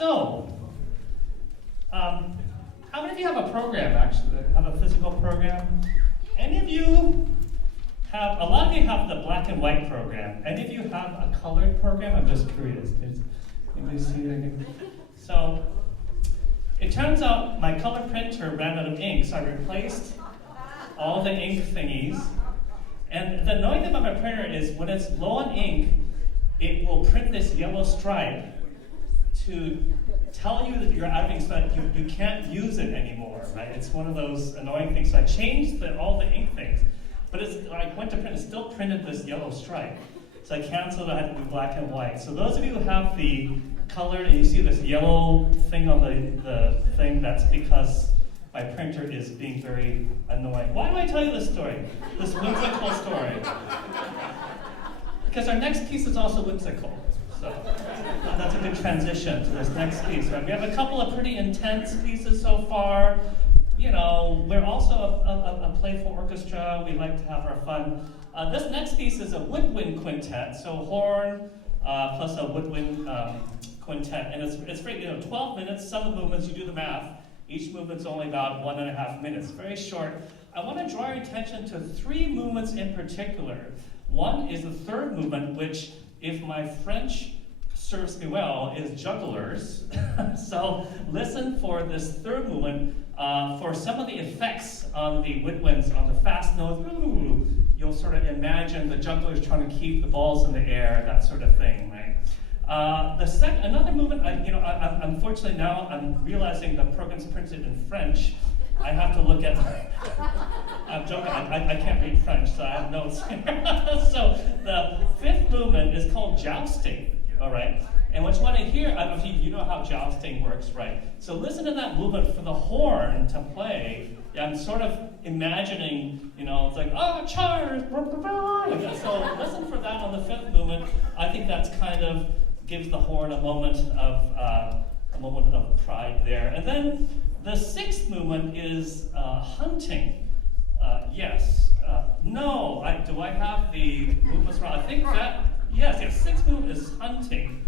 So, how many of you have a program, actually, have a physical program? Any of you have, a lot of you have the black and white program. Any of you have a colored program? I'm just curious. Does anybody see anything? So, it turns out my color printer ran out of ink, so I replaced all the ink thingies. And the annoying thing about my printer is when it's low on ink, it will print this yellow stripe to tell you that you're out of ink, so that you can't use it anymore, right? It's one of those annoying things. So I changed all the ink things, but when I went to print, it still printed this yellow stripe. So I canceled it, I had to do black and white. So those of you who have the colored and you see this yellow thing on the thing, that's because my printer is being very annoying. Why do I tell you this story? This whimsical story. Because our next piece is also whimsical. So that's a good transition to this next piece. Right? We have a couple of pretty intense pieces so far. You know, we're also a playful orchestra. We like to have our fun. This next piece is a woodwind quintet. So horn plus a woodwind quintet. And it's very, 12 minutes, 7 movements, you do the math. Each movement's only about 1.5 minutes, very short. I want to draw your attention to 3 movements in particular. One is the third movement, which, if my French serves me well, is jugglers. So listen for this third movement. For some of the effects on the woodwinds, on the fast notes, you'll sort of imagine the jugglers trying to keep the balls in the air, that sort of thing, right? Another movement, unfortunately now I'm realizing the program's printed in French. I have to look at, I'm joking, I can't read French, so I have notes here. So the 5th movement is called jousting, all right? And what you want to hear, you know how jousting works, right? So listen to that movement for the horn to play. I'm sort of imagining, it's like, charge! So listen for that on the 5th movement. I think that's kind of gives the horn a moment of pride there. And then the 6th movement is hunting. Yes. No. Do I have the movements wrong? I think that, yes. 6th movement is hunting.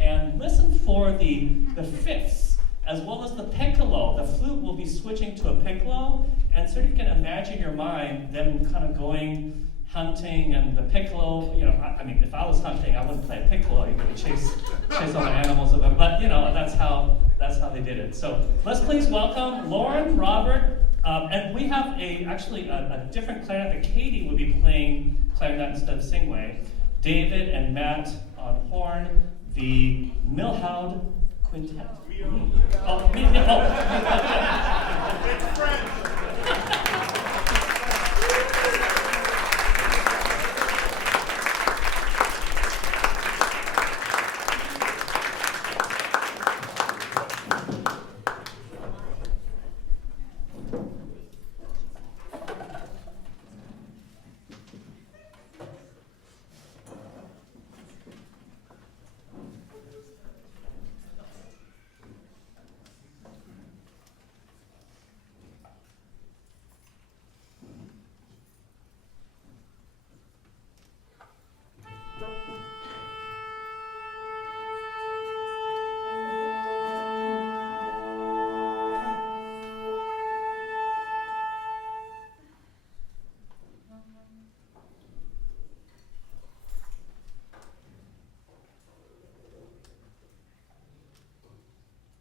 And listen for the 5ths, as well as the piccolo. The flute will be switching to a piccolo, and sort of you can imagine in your mind them kind of going hunting, and the piccolo, if I was hunting, I wouldn't play a piccolo. You're going to chase all the animals of them. But, that's how they did it. So let's please welcome Lauren, Robert, and we have actually a different clarinet. Katie will be playing clarinet instead of singway. David and Matt on horn, the Milhaud Quintet. It's French.